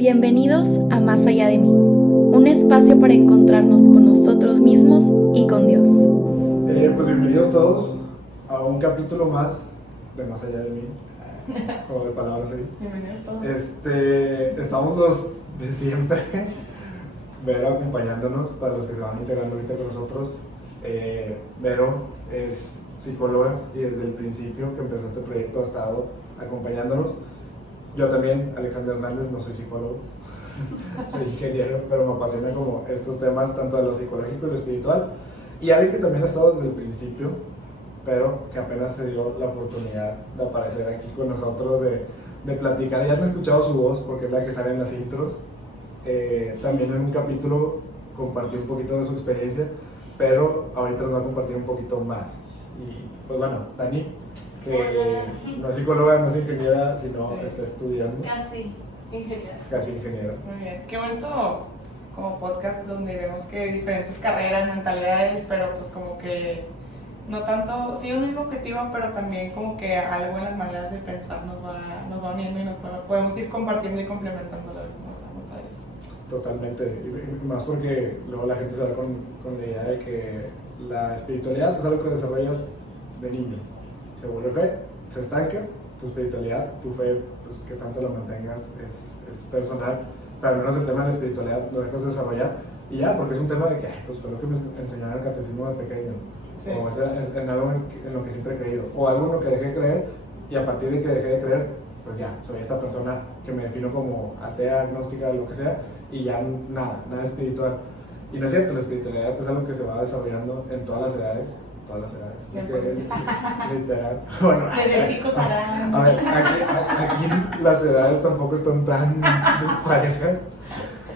Bienvenidos a Más Allá de mí, un espacio para encontrarnos con nosotros mismos y con Dios. Pues bienvenidos todos a un capítulo más de Más Allá de mí, como de palabras ahí. Bienvenidos todos. Estamos los de siempre, Vero acompañándonos para los que se van integrando ahorita con nosotros. Vero es psicóloga y desde el principio que empezó este proyecto ha estado acompañándonos. Yo también, Alexander Hernández, no soy psicólogo, soy ingeniero, pero me apasiona como estos temas, tanto de lo psicológico y lo espiritual. Y alguien que también ha estado desde el principio, pero que apenas se dio la oportunidad de aparecer aquí con nosotros, de platicar. Ya han escuchado su voz porque es la que sale en las intros. También en un capítulo compartió un poquito de su experiencia, pero ahorita nos va a compartir un poquito más. Y pues bueno, Dani, que no es psicóloga, no es ingeniera, sino Sí. está estudiando. Casi ingeniera. Casi ingeniera. Muy bien. Qué bonito como podcast donde vemos que hay diferentes carreras, mentalidades, pero pues como que no tanto, sí un mismo objetivo, pero también como que algo en las maneras de pensar nos va uniendo y podemos ir compartiendo y complementando la misma. Está muy padre eso. Totalmente, y más porque luego la gente se va con la idea de que la espiritualidad es algo que desarrollas de niño. Se vuelve fe, se estanca, tu espiritualidad, tu fe, pues que tanto la mantengas es personal, pero al menos el tema de la espiritualidad lo dejas desarrollar y ya, porque es un tema de que pues fue lo que me enseñaron el catecismo de pequeño, Sí. o es en algo en lo que siempre he creído, o algo en lo que dejé de creer, y a partir de que dejé de creer, pues ya, soy esta persona que me defino como atea, agnóstica, lo que sea, y ya nada espiritual. Y no es cierto, la espiritualidad es algo que se va desarrollando en todas las edades, literal. Bueno, Desde chicos harán. a ver, aquí las edades tampoco están tan desparejas,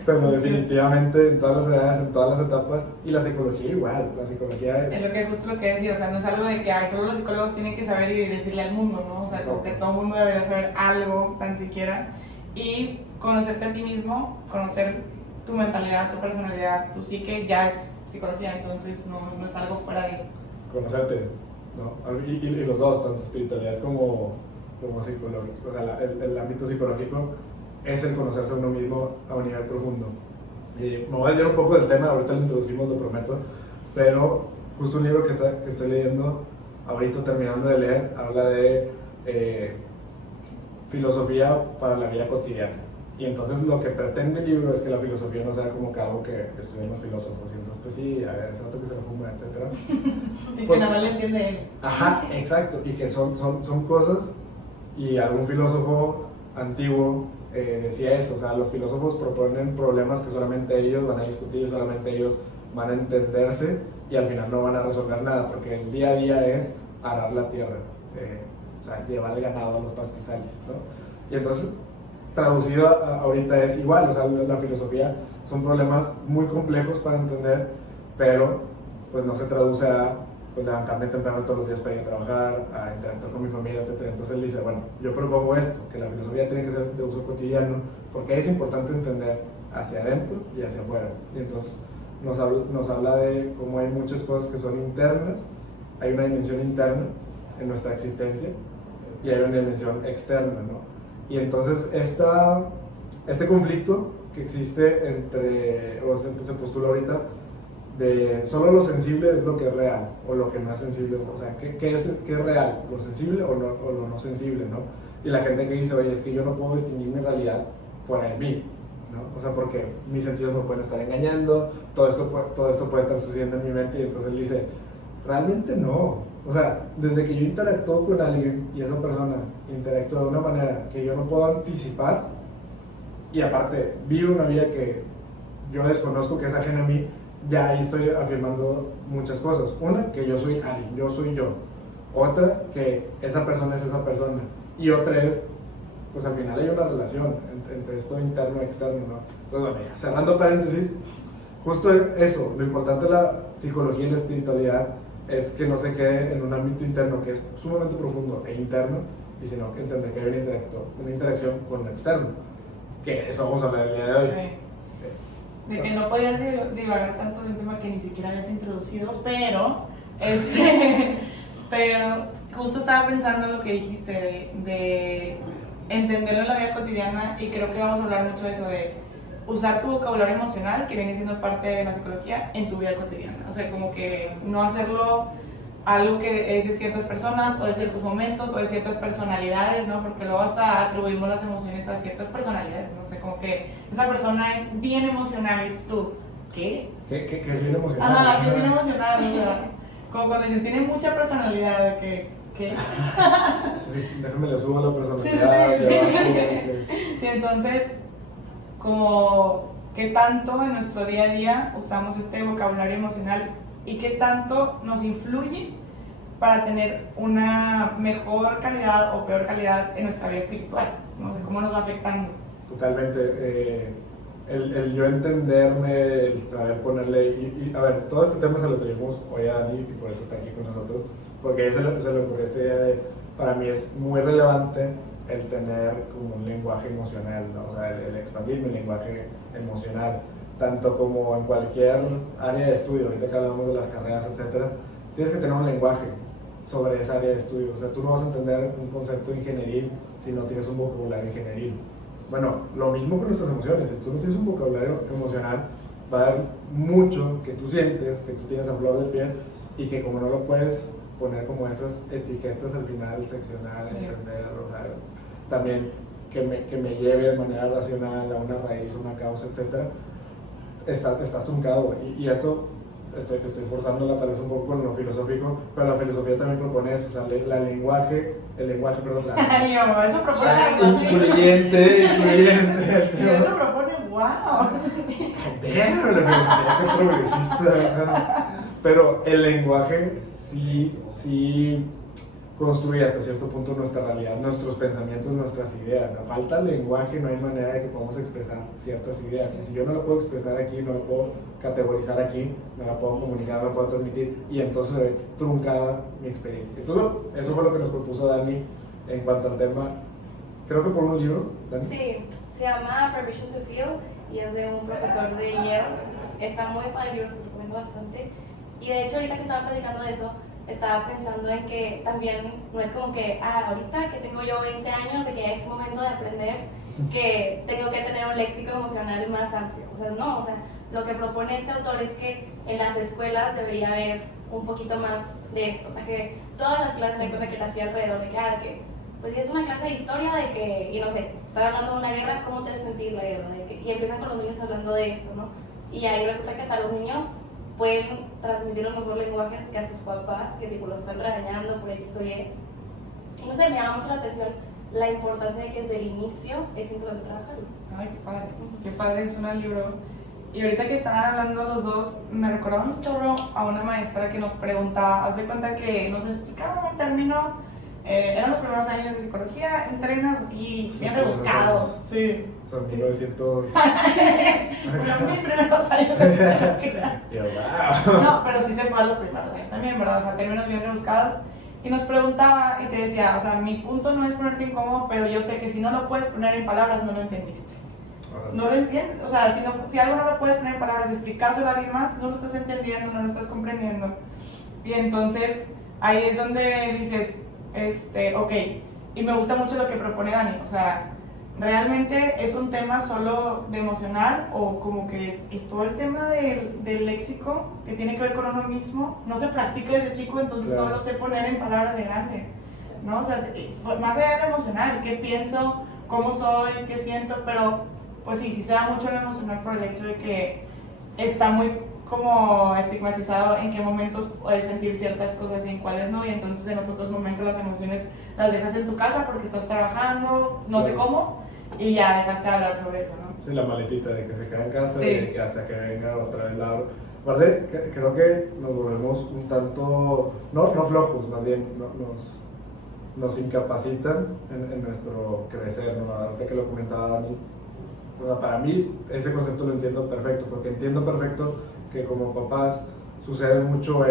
pero definitivamente en todas las edades, en todas las etapas, y la psicología igual, la psicología Es justo lo que decía, o sea, no es algo de que solo los psicólogos tienen que saber y decirle al mundo, ¿no? O sea, como que todo el mundo debería saber algo, tan siquiera, y conocerte a ti mismo, conocer tu mentalidad, tu personalidad, tu psique, ya es psicología, entonces no es algo fuera de... conocerte, ¿no? Y los dos, tanto espiritualidad como psicológico, o sea, el ámbito psicológico es el conocerse a uno mismo a un nivel profundo. Y me voy a desviar un poco del tema, ahorita lo introducimos, lo prometo, pero justo un libro que estoy leyendo, ahorita terminando de leer, habla de filosofía para la vida cotidiana. Y entonces lo que pretende el libro es que la filosofía no sea como que algo que estudian los filósofos, y entonces pues sí, a ver, ese rato que se lo fuma, etc. Y que nada más le entiende él. Ajá, exacto, y que son cosas, y algún filósofo antiguo decía eso, o sea, los filósofos proponen problemas que solamente ellos van a discutir, solamente ellos van a entenderse, y al final no van a resolver nada, porque el día a día es arar la tierra, o sea, llevar el ganado a los pastizales, ¿no? Y entonces, traducido ahorita es igual, o sea, la filosofía son problemas muy complejos para entender, pero pues no se traduce a pues, levantarme temprano todos los días para ir a trabajar, a interactuar con mi familia, etc. Entonces él dice, bueno, yo propongo esto, que la filosofía tiene que ser de uso cotidiano, porque es importante entender hacia adentro y hacia afuera. Y entonces nos habla de cómo hay muchas cosas que son internas, hay una dimensión interna en nuestra existencia y hay una dimensión externa, ¿no? Y entonces este conflicto que existe entre, o se postula ahorita, de solo lo sensible es lo que es real, o lo que no es sensible, o sea, ¿qué es real? ¿Lo sensible o lo no sensible, no? Y la gente que dice, oye, es que yo no puedo distinguir mi realidad fuera de mí, ¿no? O sea, porque mis sentidos me pueden estar engañando, todo esto puede estar sucediendo en mi mente, y entonces él dice, realmente no. O sea, desde que yo interactúo con alguien y esa persona interactúa de una manera que yo no puedo anticipar, y aparte vive una vida que yo desconozco, que es ajena a mí, ya ahí estoy afirmando muchas cosas. Una, que yo soy alguien, yo soy yo. Otra, que esa persona es esa persona. Y otra es, pues al final hay una relación entre esto interno y externo, ¿no? Entonces, bueno, ya, cerrando paréntesis, justo eso, lo importante de la psicología y la espiritualidad es que no se quede en un ámbito interno que es sumamente profundo e interno, y sino que entender que hay una interacción con lo externo, que eso vamos a hablar el día de hoy. Sí. De que no podías divagar tanto de un tema que ni siquiera habías introducido, pero justo estaba pensando en lo que dijiste de entenderlo en la vida cotidiana, y creo que vamos a hablar mucho de eso, de usar tu vocabulario emocional, que viene siendo parte de la psicología, en tu vida cotidiana. O sea, como que no hacerlo algo que es de ciertas personas o de ciertos momentos o de ciertas personalidades, ¿no? Porque luego hasta atribuimos las emociones a ciertas personalidades, no sé, como que esa persona es bien emocional, y es tú, ¿qué? Que es bien emocional. Ajá, que es bien emocional, o sea, como cuando dicen, tiene mucha personalidad, de que, ¿qué? Sí, déjame le subo la personalidad. Sí. Sí, entonces, como qué tanto en nuestro día a día usamos este vocabulario emocional y qué tanto nos influye para tener una mejor calidad o peor calidad en nuestra vida espiritual, no sé cómo nos va afectando. Totalmente. El yo entenderme, el saber ponerle. A ver, todo este tema se lo traemos hoy a Dani y por eso está aquí con nosotros, porque se le ocurrió esta idea de. Para mí es muy relevante el tener como un lenguaje emocional, ¿no? O sea, el expandir mi lenguaje emocional, tanto como en cualquier área de estudio. Ahorita que hablamos de las carreras, etcétera, tienes que tener un lenguaje sobre esa área de estudio. O sea, tú no vas a entender un concepto ingenieril si no tienes un vocabulario ingenieril. Bueno, lo mismo con nuestras emociones. Si tú no tienes un vocabulario emocional, va a haber mucho que tú sientes, que tú tienes a flor de piel, y que como no lo puedes poner como esas etiquetas al final, seccionar, Sí. entender, o sea, también que me lleve de manera racional a una raíz, una causa, etcétera, estás truncado. Y esto estoy forzándola tal vez un poco con lo filosófico, pero la filosofía también propone eso, o sea, el lenguaje, perdón, Ay, yo, eso propone el lenguaje. incluyente. Y eso propone, wow. Damn, la filosofía que progresista. Pero el lenguaje sí construye hasta cierto punto nuestra realidad, nuestros pensamientos, nuestras ideas. A falta de lenguaje no hay manera de que podamos expresar ciertas ideas. Y si yo no lo puedo expresar aquí, no lo puedo categorizar aquí, no la puedo comunicar, no la puedo transmitir, y entonces se ve truncada mi experiencia. Entonces, eso fue lo que nos propuso Dani en cuanto al tema. Creo que por un libro, Dani. Sí, se llama Permission to Feel y es de un profesor de Yale. Está muy padre el libro, se lo recomiendo bastante. Y de hecho, ahorita que estaba platicando de eso, estaba pensando en que también no es como que, ahorita que tengo yo 20 años, de que es momento de aprender, que tengo que tener un léxico emocional más amplio. O sea, no, o sea, lo que propone este autor es que en las escuelas debería haber un poquito más de esto. O sea, que todas las clases de cosas que te hacía alrededor de que, pues si es una clase de historia de que, y no sé, están hablando de una guerra, ¿cómo te hace sentir la guerra? Y empiezan con los niños hablando de esto, ¿no? Y ahí resulta que hasta los niños pueden transmitir un mejor lenguaje que a sus papás, que tipo los están regañando por X o Y. Y no sé, me llama mucho la atención la importancia de que desde el inicio es importante trabajarlo. Ay, qué padre suena el libro. Y ahorita que estaban hablando los dos, me recordaron un chorro a una maestra que nos preguntaba, haz de cuenta que nos explicaba un término, eran los primeros años de psicología, en términos así, bien rebuscados. Sí. Son 1900. Bueno, mis primeros años de psicología. Wow. No, pero sí se fue a los primeros años también, ¿verdad? O sea, términos bien rebuscados. Y nos preguntaba y te decía, o sea, mi punto no es ponerte incómodo, pero yo sé que si no lo puedes poner en palabras, no lo entendiste. No lo entiendes, o sea, si algo no lo puedes poner en palabras y explicárselo a alguien más, no lo estás entendiendo, no lo estás comprendiendo. Y entonces ahí es donde dices, ok, y me gusta mucho lo que propone Dani, o sea, ¿realmente es un tema solo de emocional o como que todo el tema del léxico que tiene que ver con uno mismo no se practica desde chico, entonces Claro. no lo sé poner en palabras de grande, ¿no? O sea, más allá de lo emocional, qué pienso, cómo soy, qué siento, pero pues sí se da mucho lo emocional por el hecho de que está muy como estigmatizado en qué momentos puedes sentir ciertas cosas y en cuáles no, y entonces en los otros momentos las emociones las dejas en tu casa porque estás trabajando, no sé cómo, y ya dejaste de hablar sobre eso, ¿no? Sí, la maletita de que se queda en casa Sí. y de que hasta que venga otra vez la. Aparte, creo que nos volvemos un tanto, no flojos, más bien nos incapacitan en nuestro crecer, ¿no? Ahorita que lo comentaba Dani, o sea, para mí ese concepto lo entiendo perfecto, porque entiendo perfecto que como papás sucede mucho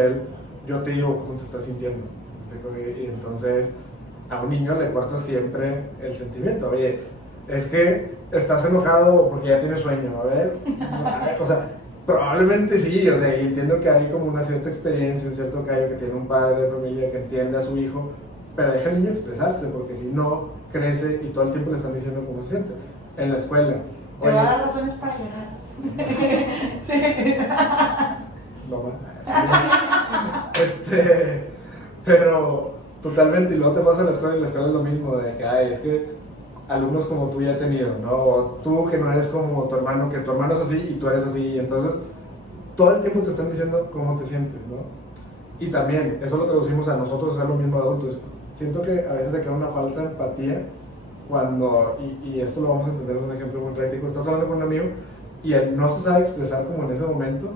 yo te digo cómo te estás sintiendo, y entonces a un niño le cortas siempre el sentimiento. Oye, es que estás enojado porque ya tienes sueño, a ver, o sea, probablemente sí, o sea, y entiendo que hay como una cierta experiencia, un cierto callo que tiene un padre de familia que entiende a su hijo, pero deja al niño expresarse, porque si no, crece y todo el tiempo le están diciendo cómo se siente. En la escuela. Te va a dar razones para llorar. Sí. Mamá. Pero totalmente, y luego te pasa en la escuela y en la escuela es lo mismo, de que, ay, es que alumnos como tú ya he tenido, ¿no? O tú que no eres como tu hermano, que tu hermano es así y tú eres así, y entonces todo el tiempo te están diciendo cómo te sientes, ¿no? Y también, eso lo traducimos a nosotros hacer lo mismo de adultos. Siento que a veces se crea una falsa empatía cuando, y esto lo vamos a entender en un ejemplo muy práctico, estás hablando con un amigo y él no se sabe expresar como en ese momento,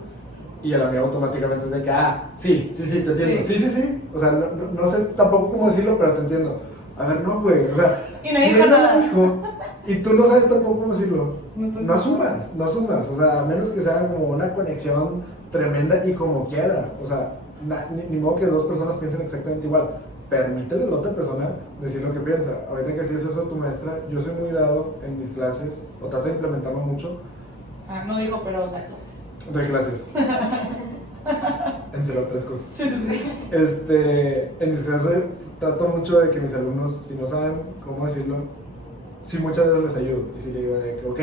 y el amigo automáticamente es de que, sí, te entiendo, sí, o sea, no sé tampoco cómo decirlo, pero te entiendo. A ver, no, güey, o sea, Y no dijo nada. Y tú no sabes tampoco cómo decirlo, no asumas, o sea, a menos que sea como una conexión tremenda y como quiera, o sea, ni modo que dos personas piensen exactamente igual. Permítele a la otra persona decir lo que piensa. Ahorita que hacías eso a tu maestra, yo soy muy dado en mis clases, o trato de implementarlo mucho. No digo, pero da clases. Doy clases. Entre otras cosas. Sí. En mis clases trato mucho de que mis alumnos, si no saben cómo decirlo, sí muchas veces les ayudo. Y si le digo de que, ok,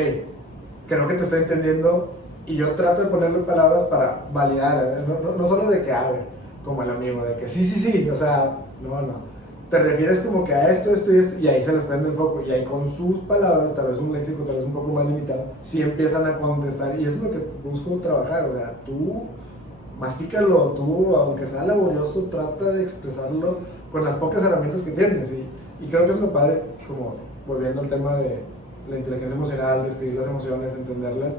creo que te estoy entendiendo, y yo trato de ponerle palabras para validar, no solo de que hable, como el amigo, de que sí, o sea, no. Te refieres como que a esto, y ahí se les prende el foco, y ahí con sus palabras, tal vez un léxico tal vez un poco más limitado, sí empiezan a contestar, y eso es lo que busco trabajar, o sea, tú mastícalo, tú, aunque sea laborioso, trata de expresarlo con las pocas herramientas que tienes, y creo que es lo padre, como volviendo al tema de la inteligencia emocional, de escribir las emociones, entenderlas,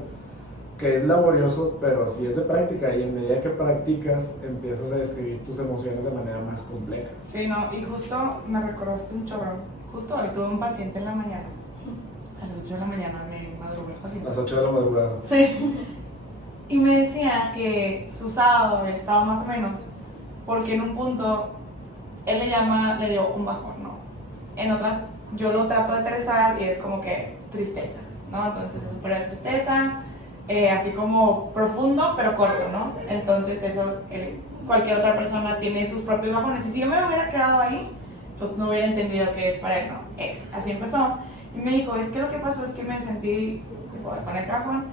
que es laborioso, pero sí es de práctica, y en medida que practicas empiezas a describir tus emociones de manera más compleja. Sí, no, y justo me recordaste un chorro. Justo hoy tuve un paciente en la mañana. A las 8 de la mañana me madrugó el paciente. A las 8 de la madrugada. Sí. Y me decía que su sábado estaba más o menos, porque en un punto él le dio un bajón, ¿no? En otras, yo lo trato de aterrizar y es como que tristeza, ¿no? Entonces es súper de tristeza. Así como profundo pero corto, ¿no? Entonces eso, cualquier otra persona tiene sus propios bajones, y si yo me hubiera quedado ahí, pues no hubiera entendido que es para él, ¿no? Así empezó, y me dijo, es que lo que pasó es que me sentí tipo, con ese bajón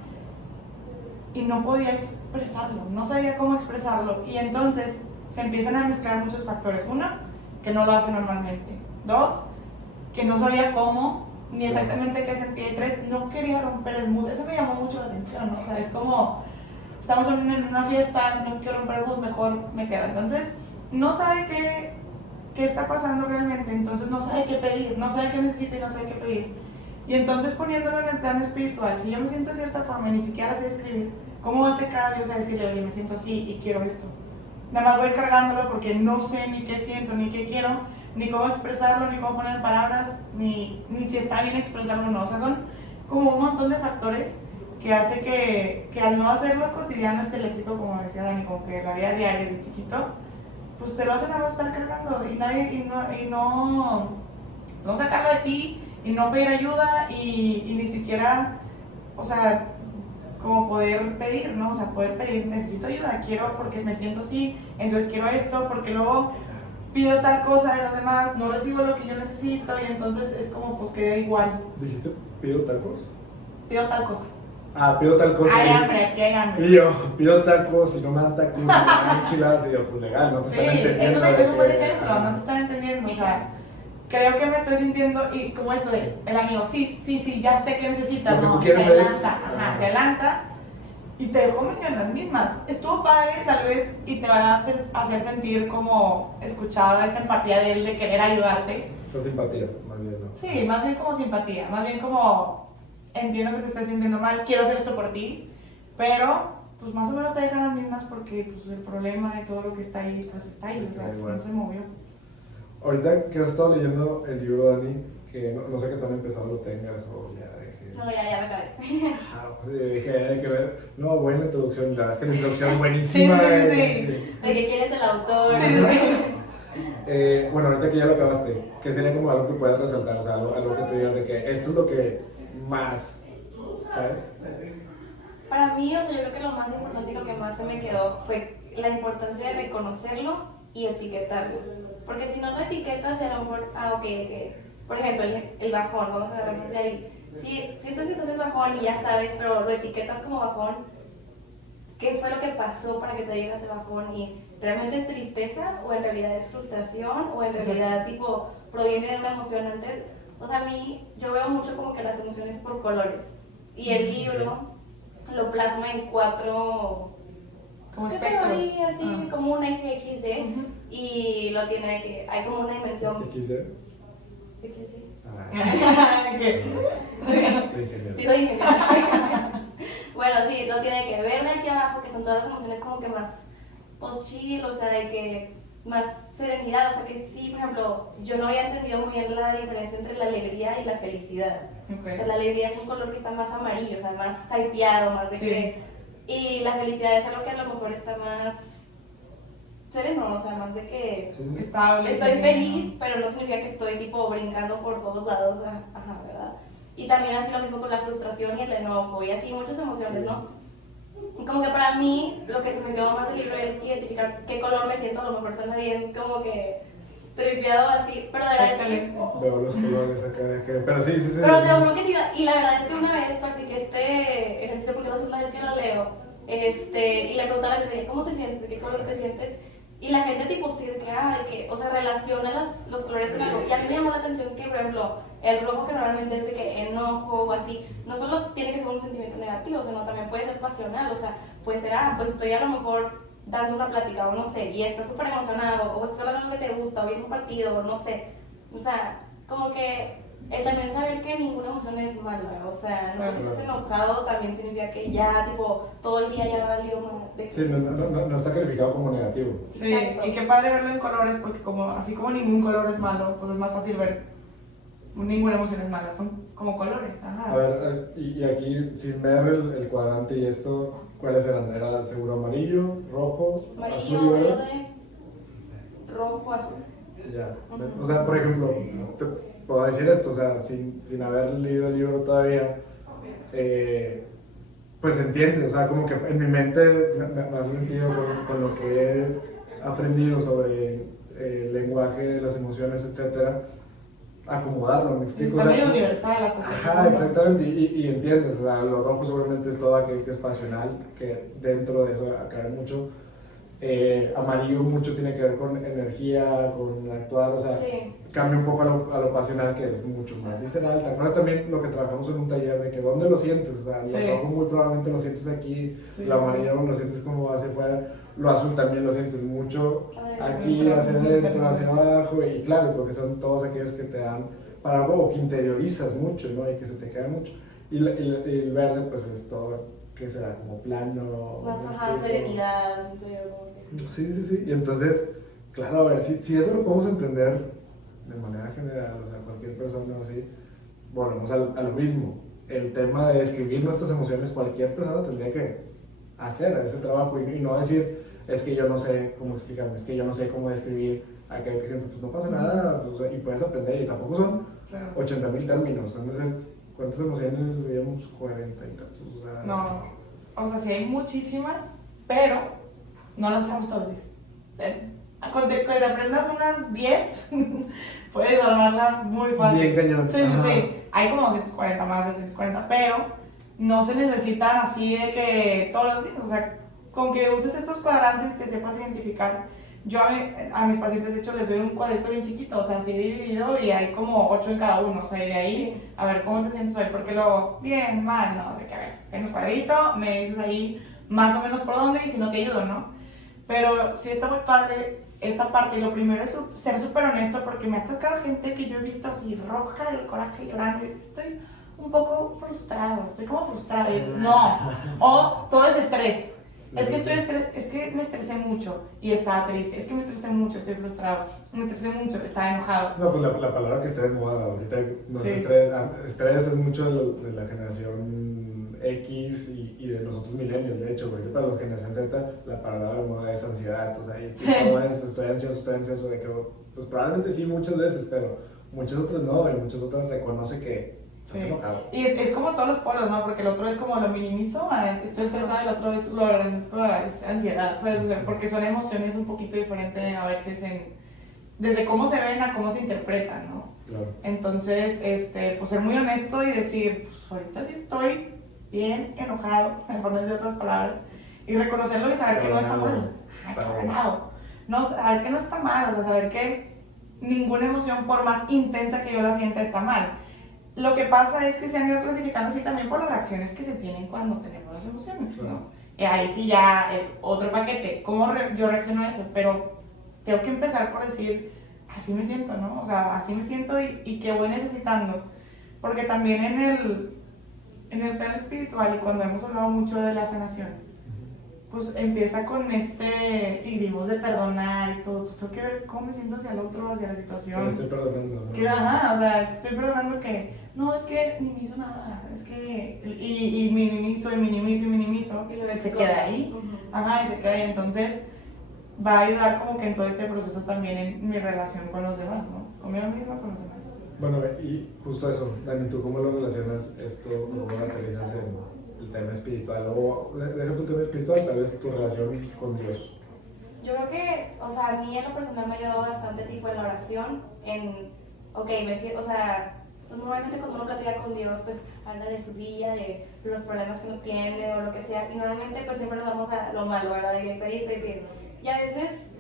y no podía expresarlo, no sabía cómo expresarlo, y entonces se empiezan a mezclar muchos factores. Uno, que no lo hace normalmente. Dos, que no sabía cómo ni exactamente qué sentía, y tres, no quería romper el mood. Eso me llamó mucho la atención, ¿no? O sea, es como, estamos en una fiesta, no quiero romper el mood, mejor me quedo. Entonces, no sabe qué está pasando realmente, entonces no sabe qué pedir, no sabe qué necesita y no sabe qué pedir. Y entonces poniéndolo en el plano espiritual, si yo me siento de cierta forma y ni siquiera sé escribir, ¿cómo va a ser cada Dios a decirle, oye, me siento así y quiero esto? Nada más voy cargándolo porque no sé ni qué siento, ni qué quiero, ni cómo expresarlo, ni cómo poner palabras, ni si está bien expresarlo o no. O sea, son como un montón de factores que hace que al no hacerlo cotidiano, este léxico, como decía Dani, como que la vida diaria desde chiquito, pues te lo hacen a estar cargando y no sacarlo de ti, y no pedir ayuda, y ni siquiera, o sea, como poder pedir, ¿no? O sea, poder pedir, necesito ayuda, quiero porque me siento así, entonces quiero esto, porque luego pido tal cosa de los demás, no recibo lo que yo necesito, y entonces es como, pues queda igual. ¿Dijiste pido tacos? Pido tal cosa. Pido tal cosa. Hay hambre, aquí hay hambre. Y yo, pido tacos, y no me dan tacos, me dan enchiladas, y yo, pues legal, no te Sí, están entendiendo. es un buen ejemplo, no te están entendiendo, o sea, creo que me estoy sintiendo, y como esto de, el amigo, sí, ya sé que necesitas, Lo que no, tú quieres se adelanta, es- se adelanta, y te dejó medio en las mismas. Estuvo padre, tal vez, y te va a hacer sentir como escuchada esa empatía de él, de querer ayudarte. Esa simpatía, más bien, ¿no? Sí, más bien como simpatía, más bien como, entiendo que te estás sintiendo mal, quiero hacer esto por ti, pero pues más o menos te dejan las mismas porque pues, el problema de todo lo que está ahí, pues está ahí, o sea, no se movió. Ahorita que has estado leyendo el libro, Dani, que no sé qué tan empezado lo tengas o ya dejé. No, ya lo acabé. Dije, hay que ver. No, buena introducción, la verdad es que la introducción buenísima. Sí. ¿De qué quieres el autor? Bueno, ahorita que ya lo acabaste, ¿qué sería como algo que puedas resaltar? O sea, algo que tú digas de que esto es lo que más, ¿sabes? Para mí, o sea, yo creo que lo más importante y lo que más se me quedó fue la importancia de reconocerlo y etiquetarlo. Porque si no lo etiquetas, a lo mejor, ok. Por ejemplo, el bajón, vamos a agarrarnos de ahí. Si sientes que estás en bajón y ya sabes, pero lo etiquetas como bajón, ¿qué fue lo que pasó para que te llegue ese bajón? ¿Y realmente es tristeza o en realidad es frustración o en realidad tipo proviene de una emoción antes? O sea, a mí yo veo mucho como que las emociones por colores y el libro lo plasma en 4 Como categorías, así ah. como un eje XY y lo tiene de que hay como una dimensión XD. XY. ¿Qué? Sí, lo dije. Bueno, sí, lo tiene que ver de aquí abajo, que son todas las emociones como que más post-chill, o sea, de que más serenidad, o sea, que sí, por ejemplo, yo no había entendido muy bien la diferencia entre la alegría y la felicidad. Okay. O sea, la alegría es un color que está más amarillo, o sea, más hypeado, más de Sí. que... Y la felicidad es algo que a lo mejor está más sereno, o sea, más de que... Sí. Estable. Estoy sereno. feliz, pero no significa que estoy tipo brincando por todos lados, ajá, ¿verdad? Y también así lo mismo con la frustración y el enojo y así muchas emociones, ¿no? Y como que para mí lo que se me quedó más del libro es identificar qué color me siento, a lo mejor suena bien como que tripeado así, pero de verdad es que... Excelente. Veo los colores acá de que. Pero sí. Pero te lo juro que sí, y la verdad es que una vez practiqué este ejercicio porque es la segunda vez que lo leo, y le preguntaba a la gente, ¿cómo te sientes? ¿De qué color te sientes? Y la gente tipo sí, de que, o sea, relaciona los colores con algo. Y a mí me llamó la atención que, por ejemplo, el rojo que normalmente es de que enojo o así, no solo tiene que ser un sentimiento negativo, sino también puede ser pasional, o sea, puede ser, pues estoy a lo mejor dando una plática o no sé, y estás súper emocionado, o estás hablando de lo que te gusta, o viendo un partido, o no sé, o sea, como que el también saber que ninguna emoción es mala, o sea, no porque estés enojado también significa que ya, tipo, todo el día ya valió de que... Sí, no está calificado como negativo. Sí, Exacto. y qué padre verlo en colores porque como así como ningún color es malo, pues es más fácil ver ninguna emoción es mala, son como colores. Ajá. A ver, y aquí, sin ver el cuadrante y esto, ¿cuáles eran? ¿Era seguro amarillo, rojo, azul y Amarillo, verde? verde, rojo, azul. Ya. Ujú. O sea, por ejemplo, te puedo decir esto, o sea, sin haber leído el libro todavía, pues entiende, o sea, como que en mi mente me hace sentido con lo que he aprendido sobre el lenguaje de las emociones, etcétera, acomodarlo, ¿me explico? Está O sea, medio universal hasta cierto ajá, punto. exactamente, y entiendes, o sea, lo rojo seguramente es todo aquello que es pasional, que dentro de eso cae mucho. Amarillo mucho tiene que ver con energía, con actuar, o sea, Sí. cambia un poco a lo pasional, que es mucho más visceral. ¿Te acuerdas también lo que trabajamos en un taller de que dónde lo sientes? O sea, Sí. lo rojo muy probablemente lo sientes aquí, Sí, lo amarillo lo sientes como hacia afuera, lo azul también lo sientes mucho aquí, Adentro. hacia adentro, hacia abajo, y claro, porque son todos aquellos que te dan para algo o que interiorizas mucho, ¿no? Y que se te queda mucho. Y el verde, pues es todo, que será como plano. Más, ajá, tipo. serenidad, interior, como que... Sí. Y entonces, claro, a ver, si eso lo podemos entender de manera general, o sea, cualquier persona así, volvemos a lo mismo. El tema de escribir nuestras emociones, cualquier persona tendría que hacer ese trabajo y no decir, es que yo no sé cómo explicarme, es que yo no sé cómo describir aquello que siento, pues no pasa nada, pues, o sea, y puedes aprender, y tampoco son Claro. 80,000 términos, han de ser, ¿cuántas emociones veíamos? 40 y tantos, o sea... No, o sea, sí hay muchísimas, pero no las usamos todos los días. Cuando te aprendas unas 10, puedes armarla muy fácil. Bien cañón. Sí. Hay como 240, más de 240, pero no se necesitan así de que todos los días, o sea, con que uses estos cuadrantes que sepas identificar. Yo a mis pacientes, de hecho, les doy un cuadrito bien chiquito, o sea, así dividido y hay como 8 en cada uno, o sea, y de ahí, a ver, ¿cómo te sientes hoy? Porque luego, bien, mal, ¿no? De que, a ver, tienes cuadrito, me dices ahí más o menos por dónde y si no te ayudo, ¿no? Pero sí está muy padre esta parte, y lo primero es ser súper honesto, porque me ha tocado gente que yo he visto así roja del coraje llorando y dice, estoy un poco frustrado, estoy como frustrado, y no, o todo es estrés. Es que me estresé mucho y estaba triste, es que me estresé mucho, estoy frustrado, me estresé mucho, estaba enojado. No, pues la palabra que está de moda ahorita no Sí. es estrés. Estrés es mucho de la generación X y de los otros milenios, de hecho, porque para la generación Z la palabra de moda es ansiedad, o sea, y todo es estoy ansioso, de que, pues probablemente sí muchas veces, pero muchas otras no, y muchas otras reconoce que estás Sí. enojado. Y es como todos los polos, ¿no? Porque el otro es como lo minimizo, estoy estresada, el otro es lo agradezco, es ansiedad, ¿sabes? O sea, porque son emociones un poquito diferentes a veces desde cómo se ven a cómo se interpretan, ¿no? Claro. Entonces, pues ser muy honesto y decir, pues ahorita sí estoy bien enojado, en formas de otras palabras, y reconocerlo y saber que no está mal. Cabronado. No, saber que no está mal, o sea, saber que ninguna emoción, por más intensa que yo la sienta, está mal. Lo que pasa es que se han ido clasificando así también por las reacciones que se tienen cuando tenemos las emociones, ¿no? Y ahí sí ya es otro paquete, cómo yo reacciono a eso, pero tengo que empezar por decir, así me siento, ¿no? O sea, así me siento y que voy necesitando. Porque también en el plano espiritual y cuando hemos hablado mucho de la sanación, pues empieza con y vivimos de perdonar y todo, pues tengo que ver cómo me siento hacia el otro, hacia la situación. Pero estoy perdonando, ¿no? Que, ajá, o sea, estoy perdonando que, no, es que ni me hizo nada, es que, y minimizo, y minimizo, y minimizo, Y luego se queda ahí, ajá, y se queda ahí, entonces va a ayudar como que en todo este proceso también en mi relación con los demás, ¿no? Conmigo misma, con los demás. Bueno, y justo eso, Dani, ¿tú cómo lo relacionas esto, cómo lo aterrizas en el tema espiritual? O deja tu tema espiritual, tal vez tu relación con Dios. Yo creo que, o sea, a mí en lo personal me ha ayudado bastante tipo en la oración, me siento, o sea, pues normalmente cuando uno platica con Dios, pues habla de su día, de los problemas que uno tiene o lo que sea, y normalmente pues siempre nos vamos a lo malo, ¿verdad? De pedir. Y a veces,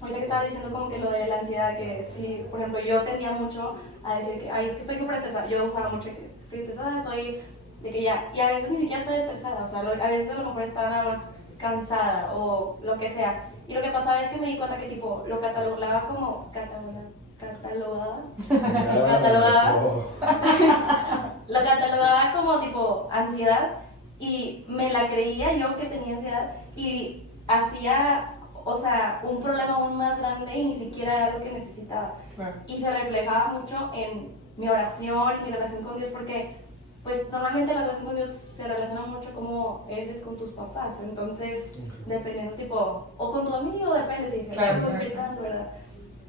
ahorita que estaba diciendo como que lo de la ansiedad, que sí, por ejemplo, yo tendía mucho a decir que, ay, es que estoy súper estresada, yo usaba mucho que estoy estresada, de que ya, y a veces ni siquiera estoy estresada, o sea, a veces a lo mejor estaba nada más cansada o lo que sea. Y lo que pasaba es que me di cuenta que tipo lo catalogaba como lo catalogaba como tipo ansiedad y me la creía yo que tenía ansiedad y hacía, o sea, un problema aún más grande y ni siquiera era lo que necesitaba. Claro. Y se reflejaba mucho en mi oración, mi relación con Dios, porque pues normalmente la relación con Dios se relaciona mucho como eres con tus papás, entonces dependiendo tipo, o con tu amigo, depende si Claro, estás claro. pensando, ¿verdad?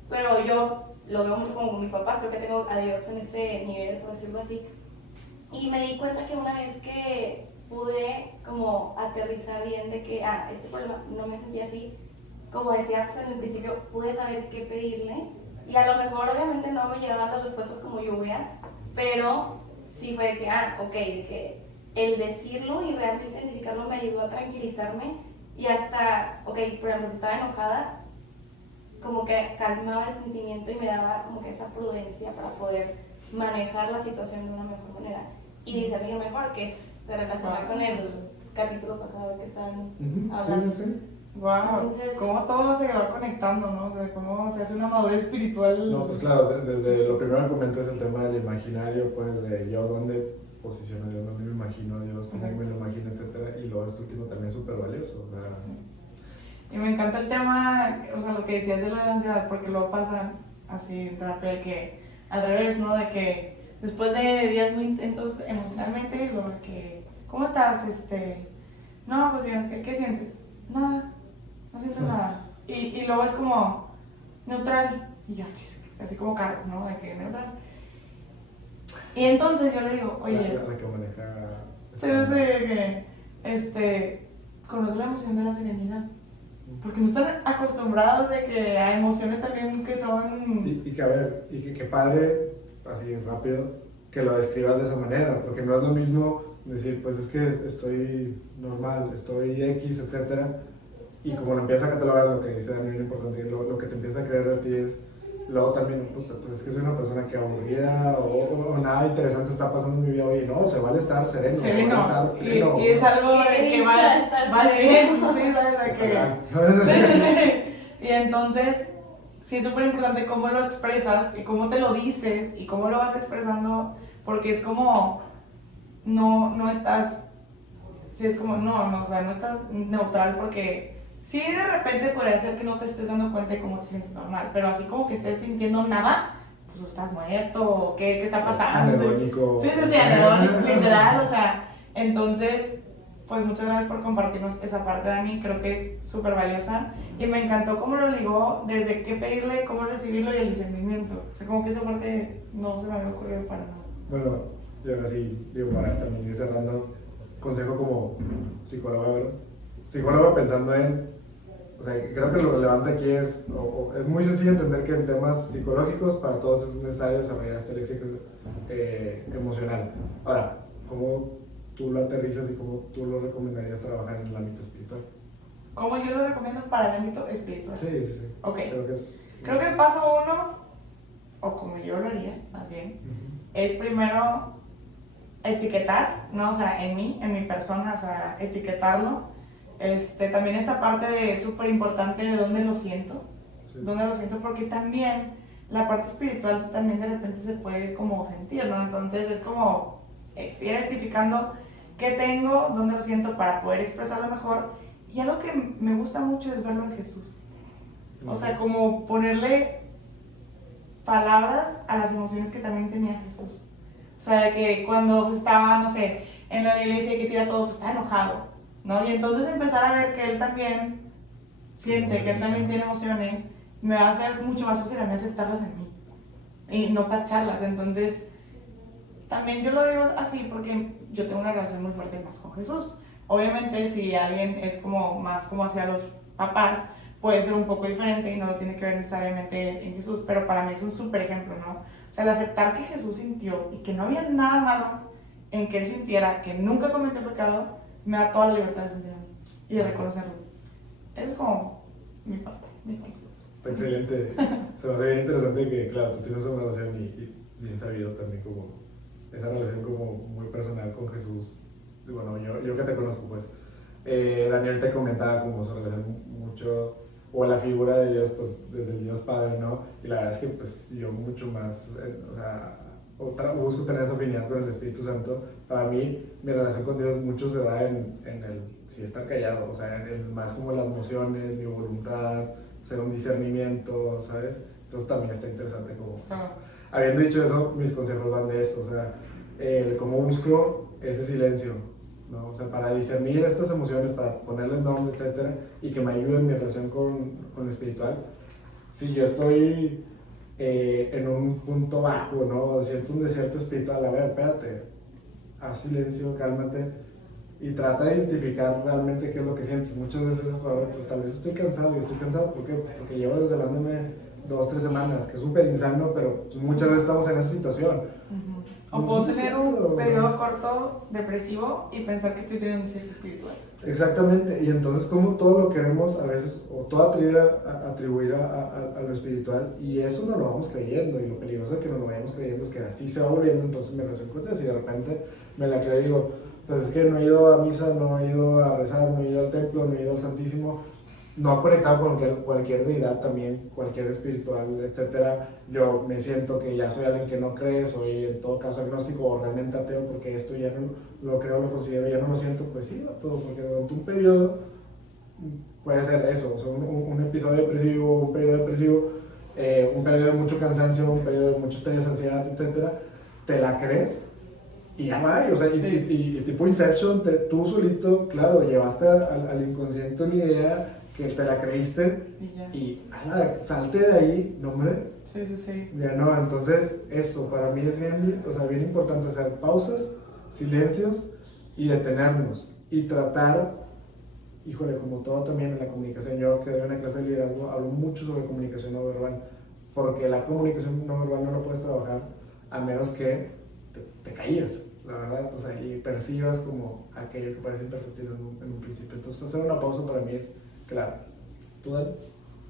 Pero yo lo veo mucho como con mis papás, creo que tengo a Dios en ese nivel, por decirlo así. Y me di cuenta que una vez que pude como aterrizar bien de que, este problema no me sentía así, como decías en el principio, pude saber qué pedirle y a lo mejor obviamente no me llegaban las respuestas como lluvia, pero sí fue de que, ok, de que el decirlo y realmente identificarlo me ayudó a tranquilizarme y hasta, ok, por ejemplo, si estaba enojada, como que calmaba el sentimiento y me daba como que esa prudencia para poder manejar la situación de una mejor manera y discernir mejor, que se relaciona con el capítulo pasado que estaban hablando. Sí. Wow, Entonces, cómo todo se va conectando, ¿no? O sea, cómo se hace una madurez espiritual. No, pues claro, desde lo primero que comenté es el tema del imaginario, pues de yo dónde posiciono a Dios, dónde me imagino a Dios, cómo me lo imagino, etcétera. Y luego este último también es súper valioso, o sea... Y me encanta el tema, o sea, lo que decías de la ansiedad, porque luego pasa así en terapia de que, al revés, ¿no? De que después de días muy intensos emocionalmente, luego de que, ¿cómo estás? No, pues bien, ¿qué sientes? Nada, no siento nada. Y luego es como neutral, y yo, así como caro, ¿no? De que neutral. Y entonces yo le digo, oye, La que maneja... sí, que, conoce la emoción de la serenidad. Porque no están acostumbrados de que a emociones también que son... Y que a ver, y que padre, así rápido, que lo describas de esa manera, porque no es lo mismo decir, pues es que estoy normal, estoy X, etcétera, y como lo empieza a catalogar, lo que dice Daniel, importante, lo que te empieza a creer de ti es, luego también, pues es que soy una persona que aburrida o nada interesante está pasando en mi vida, oye, no, se vale estar sereno, se vale estar pleno. Y es algo que va bien, sí, ¿sabes? Y entonces, sí es súper importante cómo lo expresas y cómo te lo dices y cómo lo vas expresando, porque es como, no estás, sí es como, o sea, no estás neutral porque sí de repente podría ser que no te estés dando cuenta de cómo te sientes normal, pero así como que estés sintiendo nada, pues estás muerto, o qué está pasando. Anedónico. Sí, anedónico, literal, o sea, entonces, pues muchas gracias por compartirnos esa parte, Dani, creo que es súper valiosa y me encantó cómo lo ligó desde qué pedirle, cómo recibirlo y el discernimiento, o sea, como que esa parte no se me había ocurrido para nada. Bueno, Y ahora sí, digo, para también ir cerrando, consejo como psicólogo pensando en, o sea, creo que lo relevante aquí es, es muy sencillo entender que en temas psicológicos para todos es necesario desarrollar este léxico emocional. Ahora, ¿cómo tú lo aterrizas y cómo tú lo recomendarías trabajar en el ámbito espiritual? ¿Cómo yo lo recomiendo para el ámbito espiritual? Sí, sí, sí. Ok. Creo que el paso 1, o como yo lo haría, más bien, es primero etiquetar, ¿no? O sea, en mi persona, o sea, etiquetarlo. También esta parte de súper importante de dónde lo siento, sí. Dónde lo siento, porque también la parte espiritual también de repente se puede como sentir, ¿no? Entonces es como ir identificando qué tengo, dónde lo siento para poder expresarlo mejor. Y algo que me gusta mucho es verlo en Jesús. O sea, como ponerle palabras a las emociones que también tenía Jesús. O sea, de que cuando estaba, no sé, en la iglesia y que tira todo, pues está enojado, ¿no? Y entonces empezar a ver que él también siente, que él también tiene emociones, me va a hacer mucho más fácil a mí aceptarlas en mí y no tacharlas. Entonces, también yo lo digo así porque yo tengo una relación muy fuerte más con Jesús. Obviamente, si alguien es como más como hacia los papás, puede ser un poco diferente y no lo tiene que ver necesariamente en Jesús, pero para mí es un súper ejemplo, ¿no? O sea, el aceptar que Jesús sintió y que no había nada malo en que él sintiera, que nunca cometió pecado, me da toda la libertad de sentirlo y de reconocerlo. Es como mi parte, mi concepto. Está excelente. Se me hace bien interesante que, claro, tú tienes una relación y bien sabido también como esa relación como muy personal con Jesús. Y bueno, yo que te conozco, pues. Daniel te comentaba como su relación mucho, o la figura de Dios, pues desde el Dios Padre, ¿no? Y la verdad es que pues yo mucho más, o sea, busco tener esa afinidad con el Espíritu Santo. Para mí, mi relación con Dios mucho se da en el, si estar callado, o sea, en el más como las emociones, mi voluntad, hacer un discernimiento, ¿sabes? Entonces también está interesante como... Habiendo dicho eso, mis consejos van de eso, o sea, el cómo busco ese silencio, ¿no? O sea, para discernir estas emociones, para ponerles nombre, etcétera, y que me ayuden en mi relación con lo espiritual. Si yo estoy en un punto bajo, ¿no? Siento un desierto espiritual, a ver, espérate, haz silencio, cálmate y trata de identificar realmente qué es lo que sientes. Muchas veces, pues tal vez estoy cansado, y estoy cansado, ¿por qué? Porque llevo desvelándome 2-3 semanas, que es súper insano, pero muchas veces estamos en esa situación. O puedo tener un periodo corto depresivo y pensar que estoy teniendo un desierto espiritual. Exactamente, y entonces como todo lo queremos a veces, o todo atribuir a lo espiritual, y eso no lo vamos creyendo, y lo peligroso de que no lo vayamos creyendo es que así se va volviendo, entonces me relación con Dios, y de repente me la creo y digo, pues es que no he ido a misa, no he ido a rezar, no he ido al templo, no he ido al Santísimo, no conectado con cualquier deidad también, cualquier espiritual, etcétera. Yo me siento que ya soy alguien que no cree, soy en todo caso agnóstico o realmente ateo porque esto ya no lo creo, lo considero, ya no lo siento, pues sí, todo, porque durante un periodo puede ser eso, o sea, un episodio depresivo, un periodo depresivo, un periodo de mucho cansancio, un periodo de mucho estrés, ansiedad, etcétera, te la crees y ya va, o sea, y tipo Inception, tú solito, claro, llevaste al inconsciente una idea que te la creíste y salte de ahí, no hombre. Sí. Ya no, entonces eso para mí es bien, o sea, bien importante hacer pausas, silencios y detenernos y tratar, híjole, como todo también en la comunicación, yo que doy una clase de liderazgo hablo mucho sobre comunicación no verbal, porque la comunicación no verbal no la puedes trabajar a menos que te calles, la verdad, o sea, y percibas como aquello que parece imperceptible en un principio. Entonces hacer una pausa para mí es claro. ¿Tú, Dani?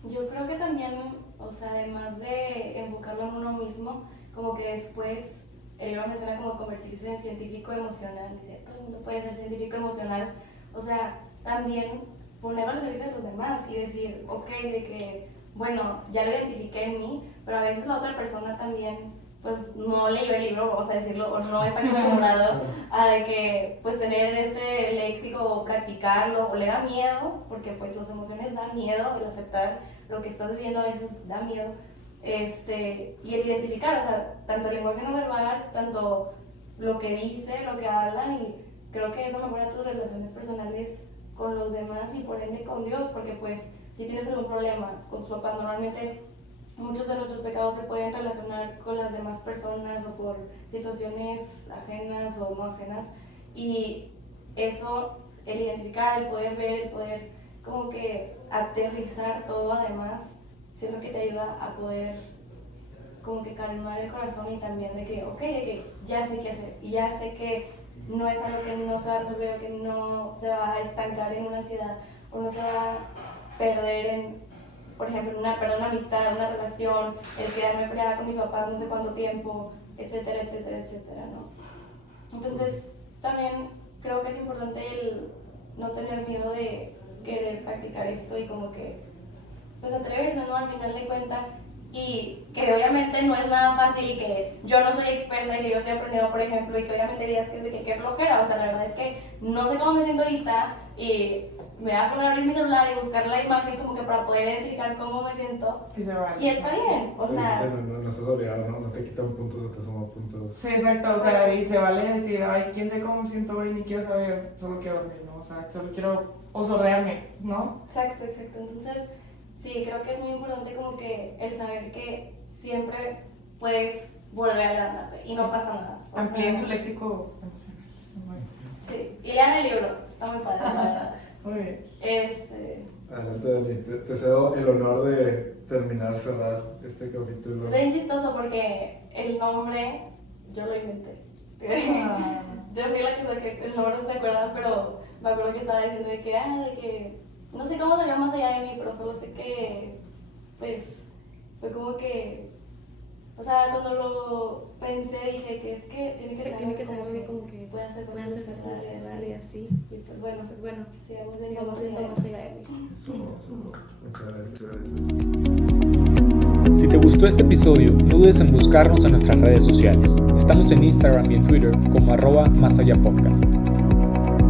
Yo creo que también, o sea, además de enfocarlo en uno mismo, como que después el libro menciona como convertirse en científico emocional, dice, todo el mundo puede ser científico emocional, o sea, también ponerlo al servicio de los demás y decir, ok, de que, bueno, ya lo identifiqué en mí, pero a veces la otra persona también pues no leyó el libro, vamos a decirlo, o no está acostumbrado a de que pues tener este léxico o practicarlo, o le da miedo, porque pues las emociones dan miedo, el aceptar lo que estás viviendo a veces da miedo, y el identificar, o sea, tanto el lenguaje no verbal, tanto lo que dice, lo que habla, y creo que eso mejora tus relaciones personales con los demás y por ende con Dios, porque pues si tienes algún problema con tus papás, normalmente muchos de nuestros pecados se pueden relacionar con las demás personas o por situaciones ajenas o no ajenas, y eso, el identificar, el poder ver, el poder como que aterrizar todo, además siento que te ayuda a poder como que calmar el corazón, y también de que, ok, de que ya sé qué hacer y ya sé que no es algo que no se va a resolver, que no se va a estancar en una ansiedad o no se va a perder en, por ejemplo, una amistad, una relación, el quedarme peleada con mis papás no sé cuánto tiempo, etcétera, etcétera, etcétera, ¿no? Entonces, también creo que es importante el no tener miedo de querer practicar esto y como que, pues atreverse, ¿no? Al final de cuentas, y que obviamente no es nada fácil y que yo no soy experta y que yo estoy aprendiendo, por ejemplo, y que obviamente digas que es de que qué flojera, o sea, la verdad es que no sé cómo me siento ahorita y me da por abrir mi celular y buscar la imagen como que para poder identificar cómo me siento, Y se va. y está bien, o sea... Sí, no estás obligado, ¿no? No te quitan puntos o te suman puntos. Sí, exacto, o sea, y se vale decir, ay, quién sé cómo me siento hoy, ni quiero saber, solo quiero dormir, ¿no? O sea, solo quiero o sordearme, ¿no? Exacto, exacto. Entonces, sí, creo que es muy importante como que el saber que siempre puedes volver a levantarte y no pasa nada. O Amplíen sea, su léxico emocional. Está muy bien. sí, y lean el libro, está muy padre, la verdad. Muy bien. Adelante, Dani. Te cedo el honor de terminar, cerrar este capítulo. Es bien chistoso porque el nombre yo lo inventé. Ah. Yo fui la que saqué el nombre, no se acuerdan, pero me acuerdo que estaba diciendo de que no sé cómo salió más allá de mí, pero solo sé que, pues, fue como que, o sea, cuando lo pensé dije que es que tiene que ser algo que como que pueda hacer cosas y así. y pues bueno, sigamos Sigamos viendo viendo más más allá de mí. Muchas gracias. Si te gustó este episodio, no dudes en buscarnos en nuestras redes sociales. Estamos en Instagram y en Twitter como @masallapodcast.